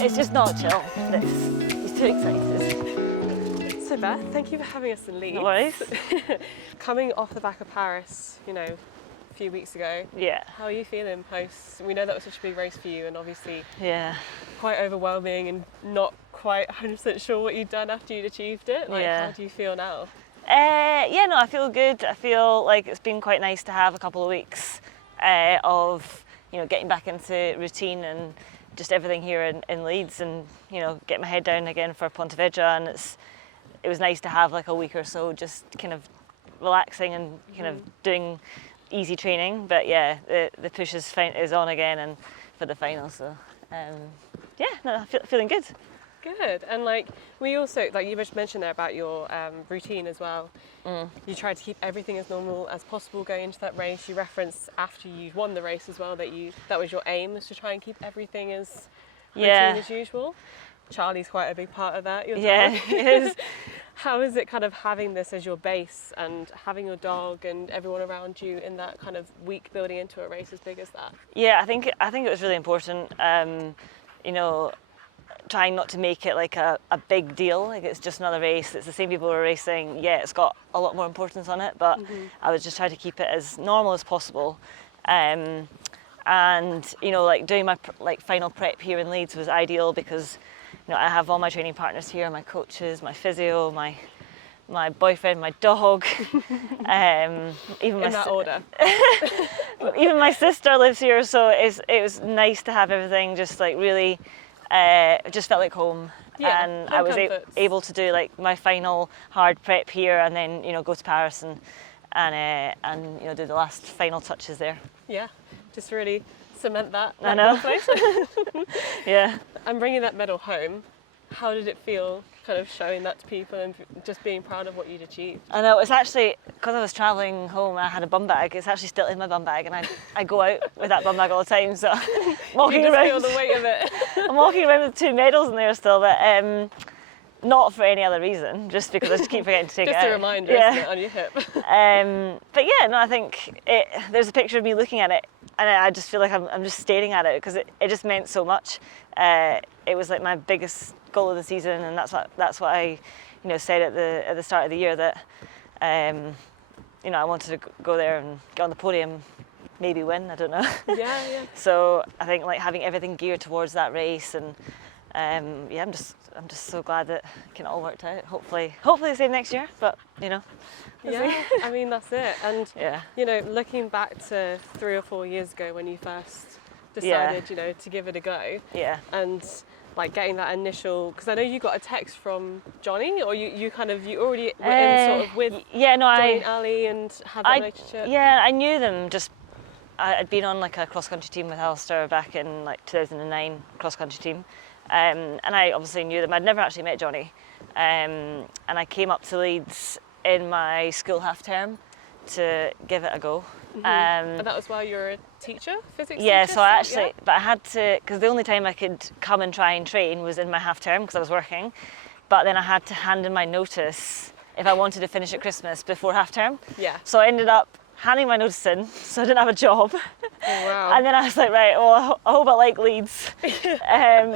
It's just not chill. He's too excited. So Beth, thank you for having us in Leeds. No worries. Coming off the back of Paris, a few weeks ago. Yeah. How are you feeling post? We know that was such a big race for you, and obviously quite overwhelming and not quite 100% sure what you'd done after you'd achieved it. How do you feel now? I feel good. I feel like it's been quite nice to have a couple of weeks of getting back into routine and just everything here in Leeds, and get my head down again for Pontevedra, and it was nice to have like a week or so just kind of relaxing and kind of doing easy training. But the push is on again and for the final, so feeling good. Good. And we also, you just mentioned there about your routine as well. You tried to keep everything as normal as possible going into that race. You referenced after you won the race as well that was your aim, was to try and keep everything as routine as usual. Charlie's quite a big part of that. Yeah, he is. How is it kind of having this as your base and having your dog and everyone around you in that kind of week building into a race as big as that? Yeah, I think it was really important. Trying not to make it like a big deal, like it's just another race, it's the same people who are racing. Yeah, it's got a lot more importance on it, but I was just trying to keep it as normal as possible. And doing my final prep here in Leeds was ideal because I have all my training partners here, my coaches, my physio, my boyfriend, my dog, even in that order. Even my sister lives here, so it was nice to have everything just really. It just felt like home, and I was able to do my final hard prep here, and then go to Paris and do the last final touches there. Yeah, just really cement that. I know. Yeah. And bringing that medal home, how did it feel, kind of showing that to people and just being proud of what you'd achieved? I know, it's actually, because I was travelling home and I had a bum bag, it's actually still in my bum bag, and I go out with that bum bag all the time, so walking you just around. feel the weight of it. I'm walking around with 2 medals in there still, but not for any other reason, just because I just keep forgetting to take it out. Just a reminder, isn't it, on your hip? I think there's a picture of me looking at it, and I just feel like I'm just staring at it because it just meant so much. It was my biggest goal of the season, and that's what I said at the start of the year, that I wanted to go there and get on the podium, maybe win, I don't know. Yeah. So I think having everything geared towards that race, and I'm just so glad that it can all worked out. Hopefully the same next year, but we'll see. I mean, that's it. And looking back to 3 or 4 years ago when you first decided to give it a go, and getting that initial, because I know you got a text from Johnny, or you already were in sort of with Johnny and Ali and had that relationship. Yeah, I knew them. Just I'd been on a cross country team with Alistair back in 2009 cross country team, and I obviously knew them. I'd never actually met Johnny, and I came up to Leeds in my school half term to give it a go. And that was while you were a teacher, physics teacher? So but I had to, because the only time I could come and try and train was in my half term because I was working, but then I had to hand in my notice if I wanted to finish at Christmas before half term. Yeah. So I ended up handing my notice in, so I didn't have a job. Oh, wow. And then I was like, right, well, I hope I like Leeds. And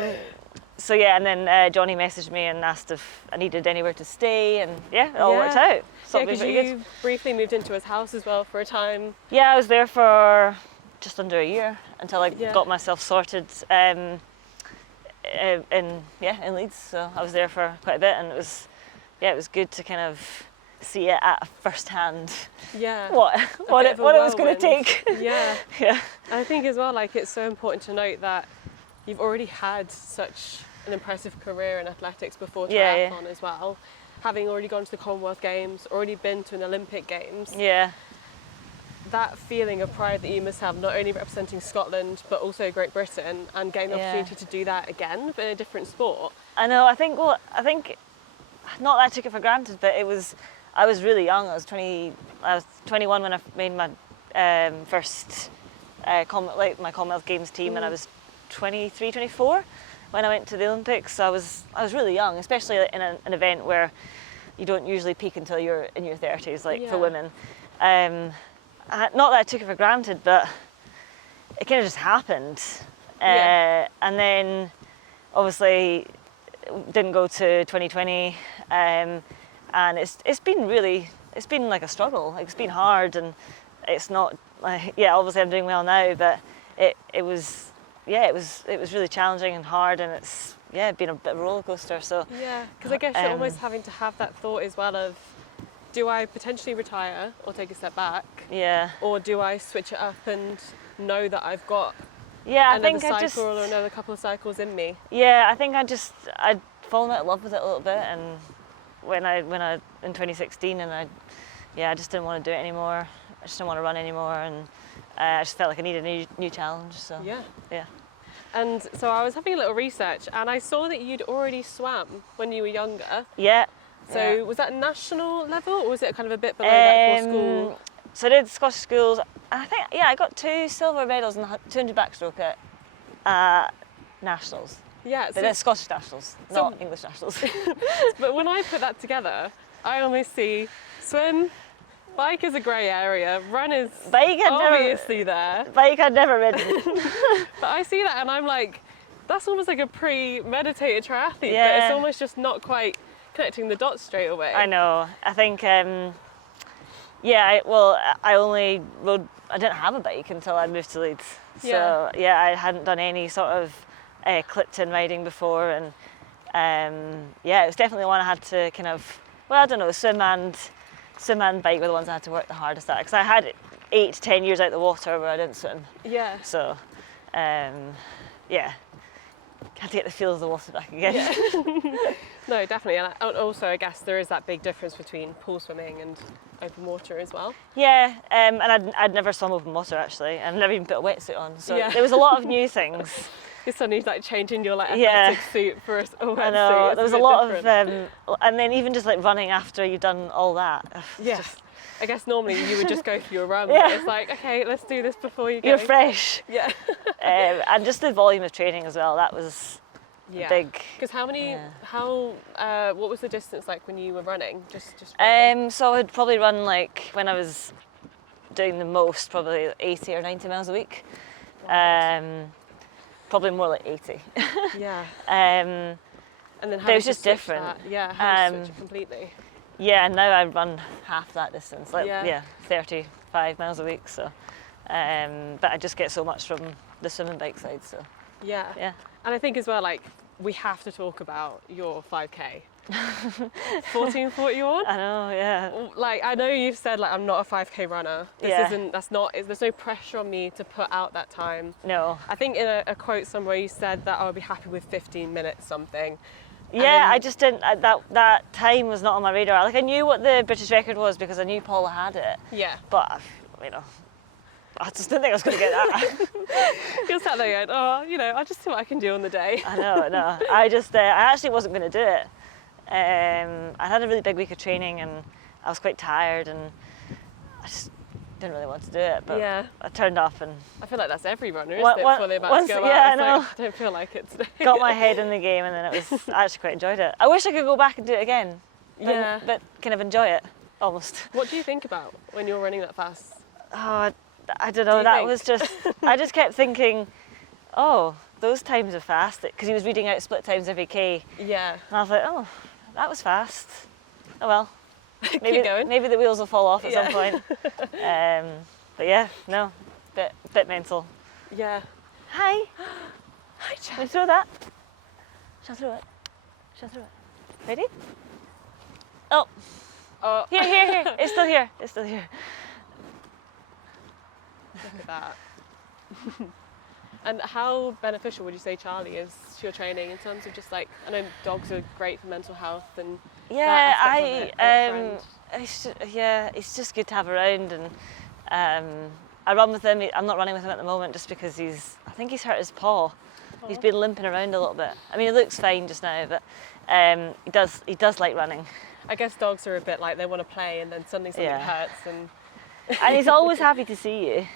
then Johnny messaged me and asked if I needed anywhere to stay, and it all worked out. So because you briefly moved into his house as well for a time. Yeah, I was there for just under a year until I got myself sorted in Leeds. So I was there for quite a bit, and it was good to kind of see it at first hand. Yeah. What it was going to take. Yeah. Yeah. I think as well, it's so important to note that you've already had such an impressive career in athletics before triathlon as well. Having already gone to the Commonwealth Games, already been to an Olympic Games. Yeah. That feeling of pride that you must have, not only representing Scotland, but also Great Britain, and getting the opportunity to do that again, but in a different sport. I know, I think not that I took it for granted, but I was really young. I was 21 when I made my first my Commonwealth Games team, and I was 23, 24 when I went to the Olympics. So I was really young, especially in an event where you don't usually peak until you're in your 30s, for women. Not that I took it for granted, but it kind of just happened. And then obviously didn't go to 2020, and it's been like a struggle. Like, it's been hard, and it's not like, obviously I'm doing well now, but it was really challenging and hard, and it's been a bit of a roller coaster. So because I guess you're almost having to have that thought as well of, do I potentially retire or take a step back? Or do I switch it up and know that I've got another cycle or another couple of cycles in me? I think I'd fallen out of love with it a little bit, and when I in 2016, and I just didn't want to do it anymore. I just didn't want to run anymore, and I just felt like I needed a new challenge. So And so I was having a little research, and I saw that you'd already swam when you were younger. So was that national level, or was it kind of a bit below that for school? So I did Scottish schools. I think I got 2 silver medals in 200 backstroke at nationals. But they're Scottish nationals, not English nationals. But when I put that together, I almost see swim, bike is a grey area, run is obviously there. Bike I'd never ridden. But I see that and I'm like, that's almost like a premeditated triathlete, but it's almost just not quite connecting the dots straight away. I know. I think, I only rode, I didn't have a bike until I moved to Leeds. So I hadn't done any sort of clipped-in riding before, and it was definitely one I had to kind of, swim and bike were the ones I had to work the hardest at, because I had 8 to 10 years out the water where I didn't swim. So, had to get the feel of the water back again. No, definitely, and also I guess there is that big difference between pool swimming and open water as well. And I'd never swum open water actually. I've never even put a wetsuit on, so there was a lot of new things. You're suddenly like changing your like athletic suit for a wetsuit. I know, there was a lot of, and then even just like running after you've done all that. I guess normally you would just go for your run, but it's like, okay, let's do this before you go. You're fresh. And just the volume of training as well, that was big. Because what was the distance like when you were running? So I'd probably run, like, when I was doing the most, probably 80 or 90 miles a week. Probably more like 80. And then it was just different. How did you switch it completely? And now I run half that distance, 35 miles a week. So, but I just get so much from the swim and bike side. So, and I think as well, like, we have to talk about your 5K. 1441. I know, Like, I know you've said like I'm not a 5K runner. There's no pressure on me to put out that time. No. I think in a quote somewhere you said that I would be happy with 15 minutes something. I just didn't. That time was not on my radar. Like, I knew what the British record was because I knew Paula had it. But I just didn't think I was going to get that. You're sat there going, I'll just see what I can do on the day. I know. I actually wasn't going to do it. I had a really big week of training, and I was quite tired, and I just didn't really want to do it. But I turned up, and I feel like that's every runner, isn't it? Before they're about to go out. I know. Like, I don't feel like it today. Got my head in the game, and then I actually quite enjoyed it. I wish I could go back and do it again. But kind of enjoy it almost. What do you think about when you're running that fast? Oh, I don't know. I just kept thinking, oh, those times are fast, because he was reading out split times every K. And I was like, oh, that was fast. Oh well. Keep going. Maybe the wheels will fall off at some point. But bit mental. Hi. Hi, Chad. Can you throw that? Shall I throw it? Ready? Oh. Here. It's still here. Look at that. And how beneficial would you say Charlie is to your training in terms of just like, I know dogs are great for mental health and it's just good to have around, and I run with him. I'm not running with him at the moment just because I think he's hurt his paw. He's been limping around a little bit. I mean, he looks fine just now, but he does like running. I guess dogs are a bit like they want to play, and then suddenly something hurts, and he's always happy to see you.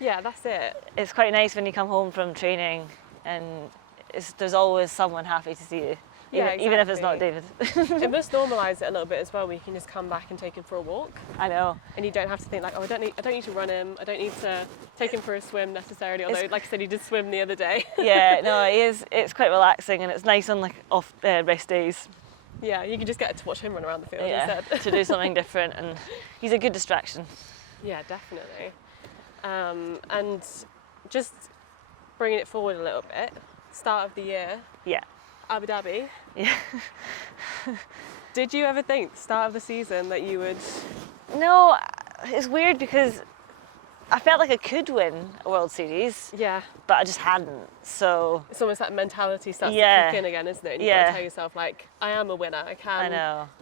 Yeah, that's it. It's quite nice when you come home from training, and there's always someone happy to see you. Yeah, exactly. Even if it's not David. It must normalise it a little bit as well, where you can just come back and take him for a walk. I know. And you don't have to think like, oh, I don't need to run him. I don't need to take him for a swim necessarily. Although, like I said, he did swim the other day. Yeah, no, it is. It's quite relaxing, and it's nice on like off rest days. Yeah, you can just get to watch him run around the field instead. To do something different, and he's a good distraction. Yeah, definitely. And just bringing it forward a little bit, start of the year. Yeah. Abu Dhabi. Yeah. Did you ever think, start of the season, that you would? No, it's weird because I felt like I could win a World Series. Yeah. But I just hadn't. So it's almost that mentality starts to kick in again, isn't it? And you've got to tell yourself, like, I am a winner. I can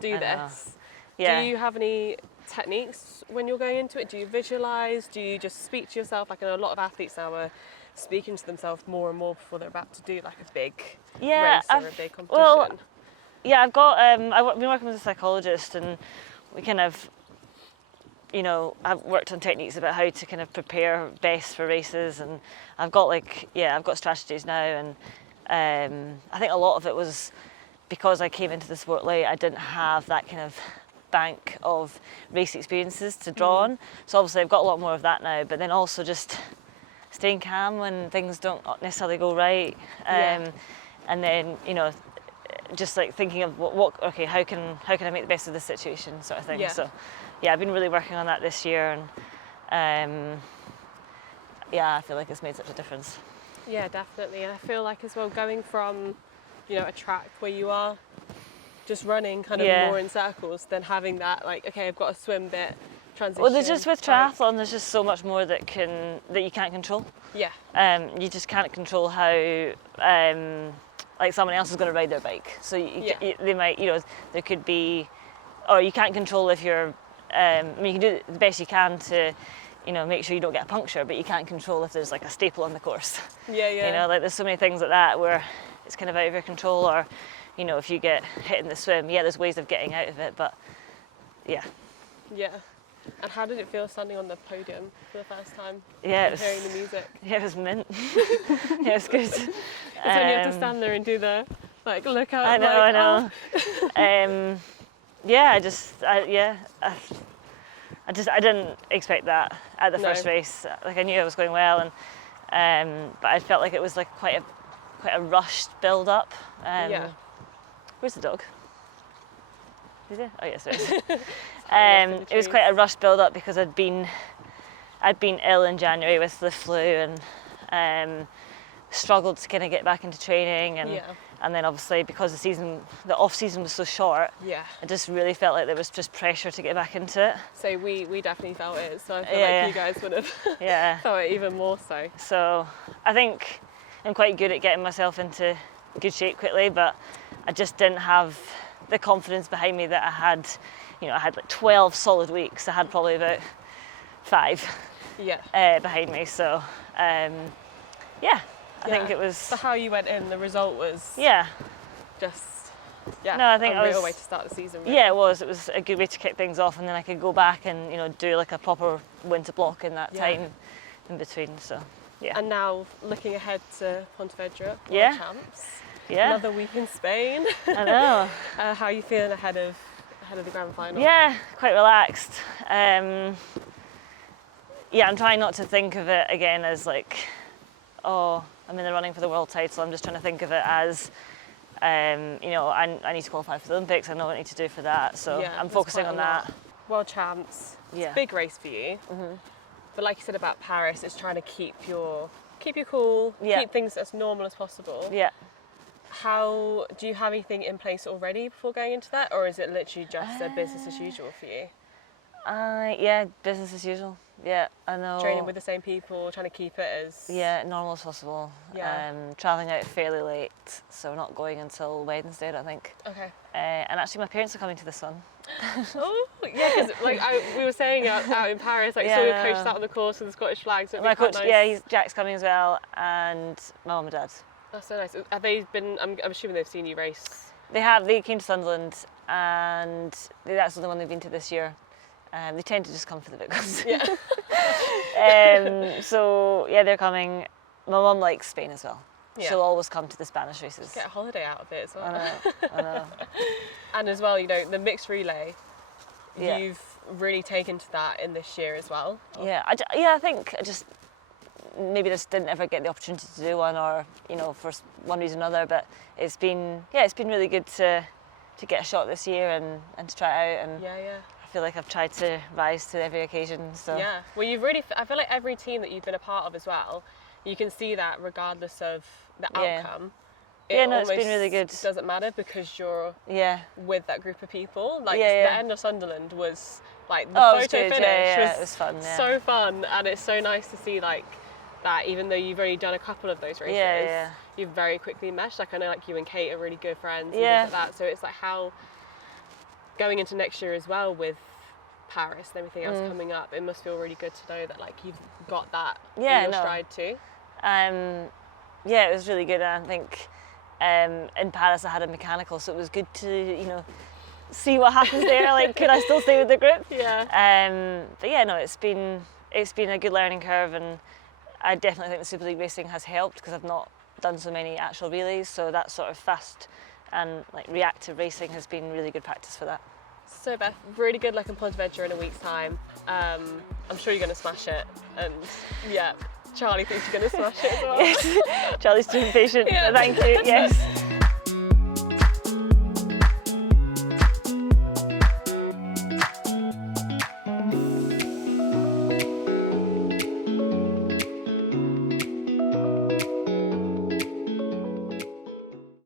do this. Yeah. Do you have any techniques when you're going into it? Do you visualise? Do you just speak to yourself? Like, I know a lot of athletes now are speaking to themselves more and more before they're about to do like a big race or a big competition. Well, yeah, I've got. I've been working with a psychologist, and we kind of, I've worked on techniques about how to kind of prepare best for races, and I've got I've got strategies now, and I think a lot of it was because I came into the sport late. I didn't have that kind of bank of race experiences to draw on, so obviously I've got a lot more of that now. But then also just staying calm when things don't necessarily go right, and then just like thinking of how can I make the best of this situation, sort of thing. So I've been really working on that this year, and I feel like it's made such a difference. Yeah, definitely. And I feel like as well, going from a track where you are just running kind of more in circles, than having that like, okay, I've got a swim bit. Well, there's just with triathlon, there's just so much more that you can't control. Yeah. You just can't control how like someone else is going to ride their bike. So they might, there could be, or you can't control if you're. You can do the best you can to, make sure you don't get a puncture, but you can't control if there's like a staple on the course. Yeah. Like there's so many things like that where it's kind of out of your control, or, if you get hit in the swim, there's ways of getting out of it, but yeah. Yeah. And how did it feel standing on the podium for the first time? Yeah, hearing the music. Yeah, it was mint. Yeah, it was good. It's when you have to stand there and do the look out. I know. I didn't expect that at the first race. Like I knew I was going well, and but I felt like it was like quite a rushed build up. Where's the dog? Is it? Oh yes, there is. It was quite a rushed build up because I'd been ill in January with the flu, and struggled to kind of get back into training, and then obviously because the off season was so short, I just really felt like there was just pressure to get back into it. So we definitely felt it. So I feel like you guys would have felt it even more so. So I think I'm quite good at getting myself into good shape quickly, but I just didn't have the confidence behind me that I had. I had like 12 solid weeks. I had probably about 5 behind me. So, I think it was. For how you went in, the result was just No, I think a real way to start the season. Really. Yeah, it was. It was a good way to kick things off, and then I could go back and do like a proper winter block in that time in between. So And now looking ahead to Pontevedra, World Champs. Yeah. Another week in Spain. I know. How are you feeling ahead of the Grand Final? Yeah, quite relaxed. I'm trying not to think of it again as like, I'm in the running for the world title. I'm just trying to think of it as, I need to qualify for the Olympics. I know what I need to do for that. So I'm focusing on that. World Champs. It's a big race for you. Mm-hmm. But like you said about Paris, it's trying to keep you cool, keep things as normal as possible. Yeah. How do you have anything in place already before going into that, or is it literally just a business as usual for you? Business as usual. Yeah, I know. Training with the same people, trying to keep it as normal as possible. Yeah. Travelling out fairly late, so not going until Wednesday, I think. Okay. And actually, my parents are coming to this one. Oh, yeah, because we were saying out in Paris, saw your coach start on the course with the Scottish flag, so it'd be quite nice. Jack's coming as well, and my mum and dad. That's so nice. Have they been? I'm assuming they've seen you race. They have. They came to Sunderland, and that's the one they've been to this year. They tend to just come for the big ones. Yeah. So they're coming. My mum likes Spain as well. she'll always come to the Spanish races. Just get a holiday out of it as well. I know. And as well, you know, the mixed relay, you've really taken to that in this year as well. Yeah, I think I just maybe just didn't ever get the opportunity to do one, or you know, for one reason or another. But it's been really good to get a shot this year and to try it out. And I feel like I've tried to rise to every occasion. So yeah, well, you've really. I feel like every team that you've been a part of as well, you can see that regardless of the outcome. It's been really good. It doesn't matter because you're with that group of people. Like the end of Sunderland was like the photo finish was, it was fun. Yeah. So fun, and it's so nice to see like that. Even though you've already done a couple of those races, you've very quickly meshed. Like I know, like you and Kate are really good friends. And things like that. So it's like how going into next year as well with Paris and everything else coming up, it must feel really good to know that like you've got that in your stride too. It was really good, and I think in Paris I had a mechanical, so it was good to see what happens there. Like, could I still stay with the group? It's been a good learning curve, and I definitely think the Super League racing has helped because I've not done so many actual relays, so that sort of fast and like reactive racing has been really good practice for that. So Beth, really good luck in Pontevedra in a week's time. I'm sure you're going to smash it, and Charlie thinks you're going to smash it as well. Yes, Charlie's too impatient. Thank you. Yes.